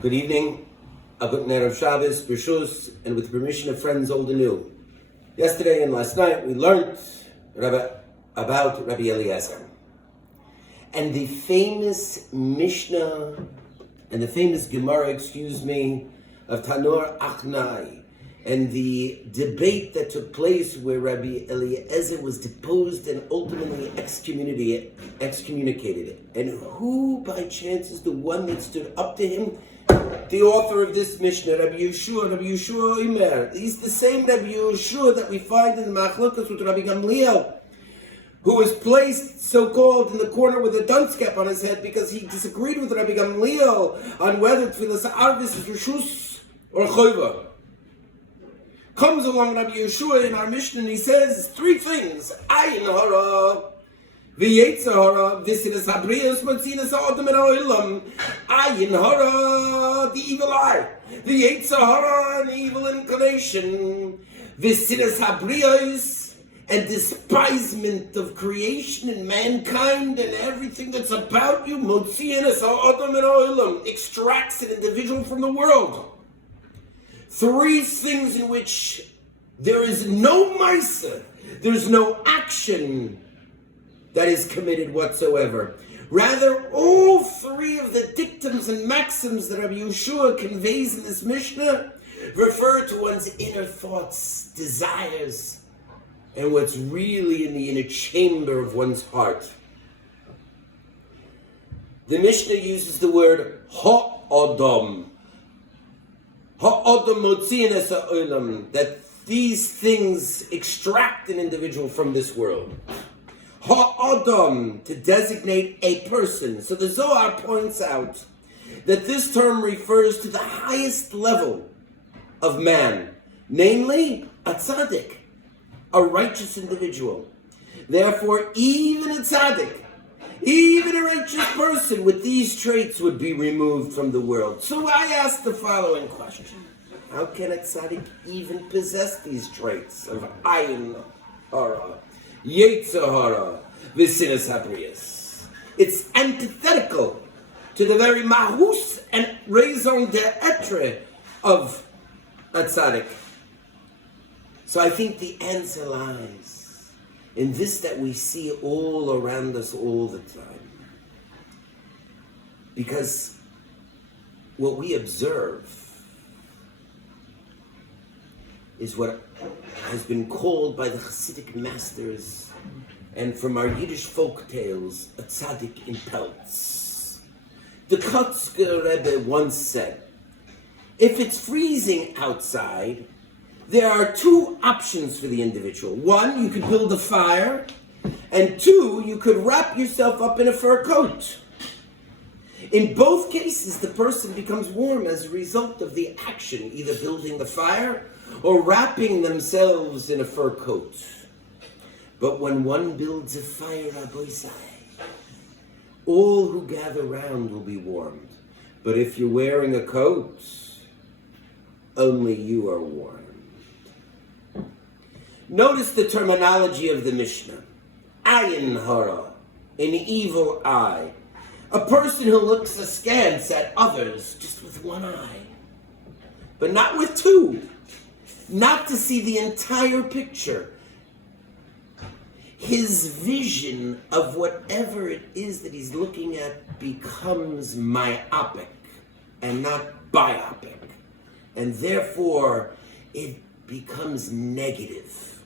Good evening, a good night of Shabbos, B'Shus, and with the permission of friends old and new. Yesterday and last night we learned about Rabbi Eliezer. And the famous Mishnah, and the famous Gemara, of Tanur Achnai, and the debate that took place where Rabbi Eliezer was deposed and ultimately excommunicated. And who by chance is the one that stood up to him? The author of this Mishnah, Rabbi Yeshua Imer. He's the same Rabbi Yeshua that we find in the Machlokas with Rabbi Gamliel, who was placed, so-called, in the corner with a dunce cap on his head because he disagreed with Rabbi Gamliel on whether Tfilas Arvis is Rishus or Choiva. Comes along Rabbi Yeshua in our Mishnah and he says three things: Ayin hara, v'yetzer hara, v'sinas habriyos, matzinas ha'odem ha'olam. Ayin hara, the evil eye. V'yetzer hara, an evil inclination. V'sinas habriyos, and despisement of creation and mankind and everything that's about you. Matzinas ha'odem ha'olam, extracts an individual from the world. Three things in which there is no maisa, there's no action that is committed whatsoever. Rather, all three of the dictums and maxims that Rabbi Yeshua conveys in this Mishnah refer to one's inner thoughts, desires, and what's really in the inner chamber of one's heart. The Mishnah uses the word ha'adam, that these things extract an individual from this world. Ha'adam, to designate a person. So the Zohar points out that this term refers to the highest level of man, namely a tzaddik, a righteous individual. Therefore, even a tzaddik, even a righteous person with these traits would be removed from the world. So I ask the following question: how can a tzaddik even possess these traits of ayin hara, yetzer hara, v'sinas habriyos? It's antithetical to the very mahus and raison d'etre of a tzaddik. So I think the answer lies in this that we see all around us all the time. Because what we observe is what has been called by the Hasidic masters and from our Yiddish folk tales, a tzaddik in pelts. The Kotzker Rebbe once said, if it's freezing outside, there are two options for the individual. One, you could build a fire, and two, you could wrap yourself up in a fur coat. In both cases, the person becomes warm as a result of the action, either building the fire or wrapping themselves in a fur coat. But when one builds a fire, Aboisai, all who gather round will be warmed. But if you're wearing a coat, only you are warm. Notice the terminology of the Mishnah. Ayin hara, an evil eye. A person who looks askance at others just with one eye. But not with two. Not to see the entire picture. His vision of whatever it is that he's looking at becomes myopic and not biopic. And therefore, it becomes negative.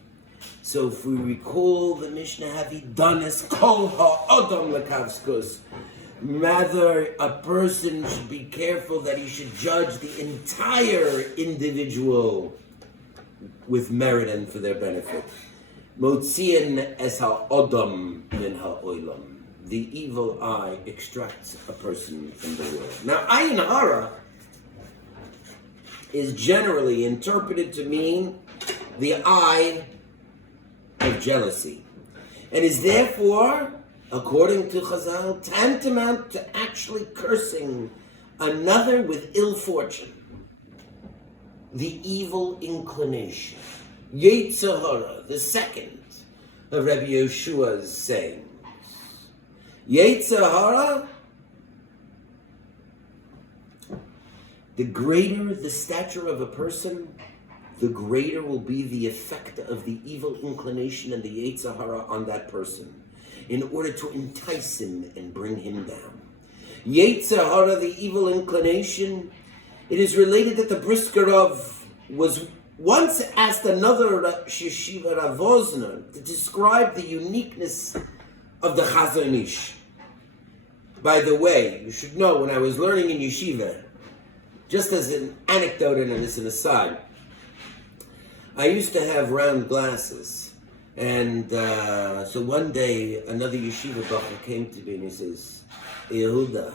So if we recall the Mishnah, Havidanes kol ha'adam lekavskus, rather a person should be careful that he should judge the entire individual with merit and for their benefit. Motzien es ha'adam min ha'olam. The evil eye extracts a person from the world. Now, ayin hara is generally interpreted to mean the eye of jealousy, and is therefore, according to Chazal, tantamount to actually cursing another with ill fortune. The evil inclination, yetzer hara, the second of Rabbi Yeshua's sayings. Yetzer hara The greater the stature of a person, the greater will be the effect of the evil inclination and the Yetzer Hara on that person, in order to entice him and bring him down. Yetzer Hara, the evil inclination, it is related that the Brisker of was once asked another Yeshiva Rav Wosner to describe the uniqueness of the Chazon Ish. By the way, you should know, when I was learning in yeshiva, just as an anecdote and as an aside, I used to have round glasses. And so one day, another yeshiva bacher came to me and he says, Yehuda,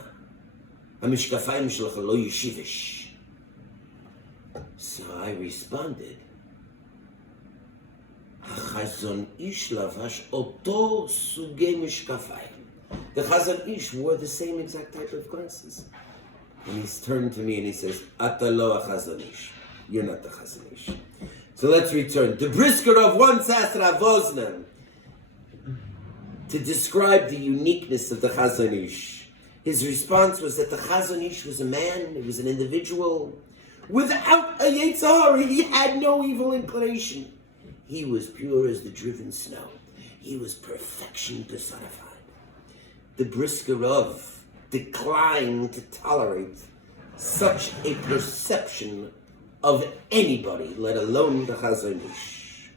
hamishkafayim shlecha lo yeshivish. So I responded, HaChazon Ish lavash oto sugei mishkafayim. The Chazon Ish wore the same exact type of glasses. And he's turned to me and he says, Ata lo HaChazon Ish. You're not the Chazon Ish. So let's return. The Brisker of once asked Rav Wosner to describe the uniqueness of the Chazon Ish. His response was that the Chazon Ish was a man, he was an individual, without a Yetzer Hara. He had no evil inclination. He was pure as the driven snow. He was perfection personified. The Brisker of declined to tolerate such a perception of anybody, let alone the Chazon Ish.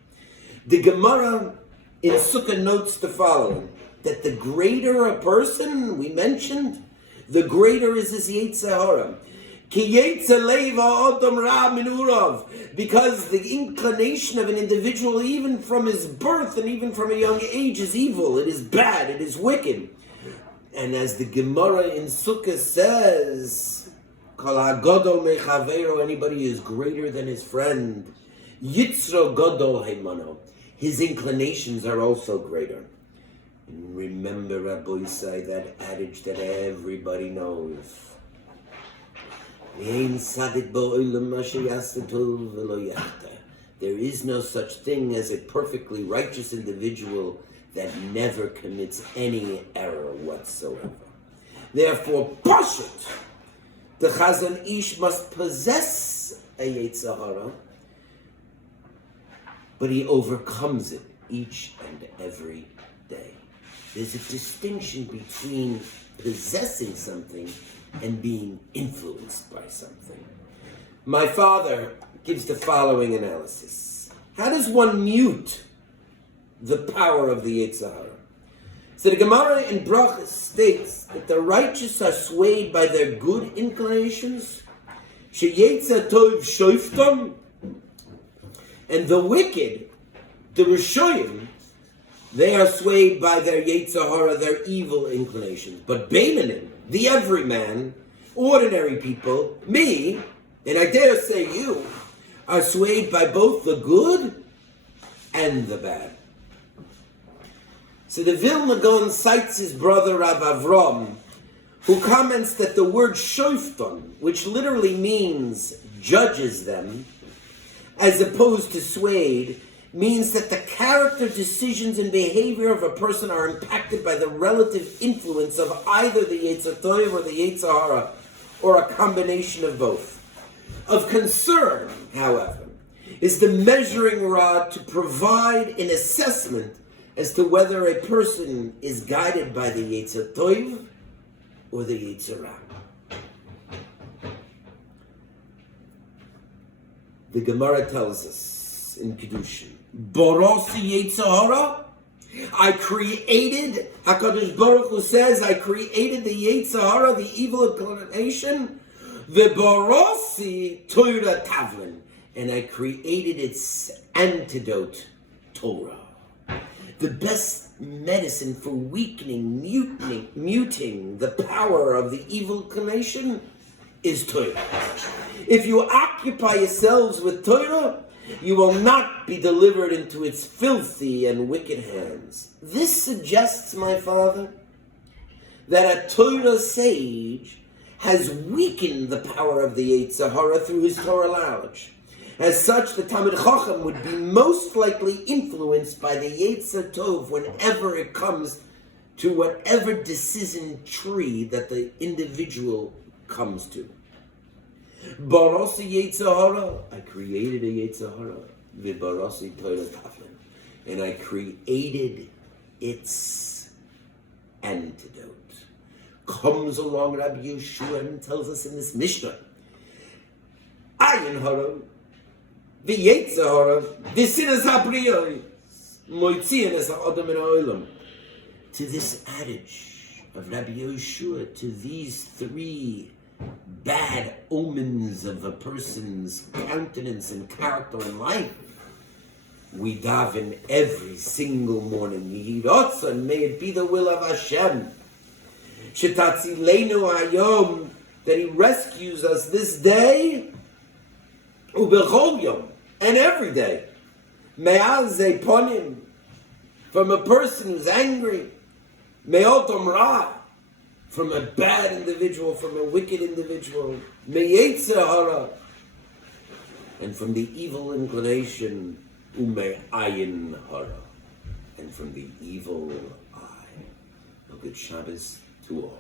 The Gemara in Sukkah notes the following, that the greater a person, we mentioned, the greater is his Yetzer Hara. Ki yetzer leiv ha'odam ra min urav. Because the inclination of an individual, even from his birth and even from a young age, is evil, it is bad, it is wicked. And as the Gemara in Sukkah says, Kol hagodol mechaveiro, anybody is greater than his friend. Yitzro godol heimano, his inclinations are also greater. And remember, Rabbi say that adage that everybody knows. There is no such thing as a perfectly righteous individual that never commits any error whatsoever. Therefore, Pashut, the Chazon Ish must possess a Yetzer Hara, but he overcomes it each and every day. There's a distinction between possessing something and being influenced by something. My father gives the following analysis. How does one mute the power of the Yetzer Hara? So the Gemara in Brachas states that the righteous are swayed by their good inclinations, sheyetzer tov shoiftam, and the wicked, the Rishoyim, they are swayed by their Yetzer Hara, their evil inclinations. But Beinanim, the everyman, ordinary people, me, and I dare say you, are swayed by both the good and the bad. So the Vilna Gaon cites his brother Rav Avram, who comments that the word shofton, which literally means judges them, as opposed to swayed, means that the character, decisions, and behavior of a person are impacted by the relative influence of either the Yetzer Tov or the Yetzer Hara, or a combination of both. Of concern, however, is the measuring rod to provide an assessment as to whether a person is guided by the Yetzer Tov or the Yetzer Hara. The Gemara tells us in Kedushin, Borosi Yetzer Hara, I created, HaKadosh Baruch Hu says, I created the Yetzer Hara, the evil inclination, the Borosi Torah Tavlin, and I created its antidote, Torah. The best medicine for weakening, muting the power of the evil inclination is Torah. If you occupy yourselves with Torah, you will not be delivered into its filthy and wicked hands. This suggests, my father, that a Torah sage has weakened the power of the Yetzer Hara through his Torah knowledge. As such, the Talmid Chacham would be most likely influenced by the Yetzer Tov whenever it comes to whatever decision tree that the individual comes to. Barosi Yetzirah, I created a Yetzirah. V'barosi Torah Taflin, and I created its antidote. Comes along Rabbi Yeshua and tells us in this Mishnah, Ayin Hara, V'Yetzirah, V'Sinas HaBriyah, Moitzian Es HaAdam Min HaOlam. To this adage of Rabbi Yeshua, to these three bad omens of a person's countenance and character in life, we daven every single morning. Yehi Ratzon, may it be the will of Hashem, Shetatzilenu Hayom, that He rescues us this day, Ubechol Yom, and every day, Me'az Ponim, from a person who's angry, Me'otom Ra, from a bad individual, from a wicked individual, Me'yetzirah, and from the evil inclination, Ume'ayin Hara, and from the evil eye. A good Shabbos to all.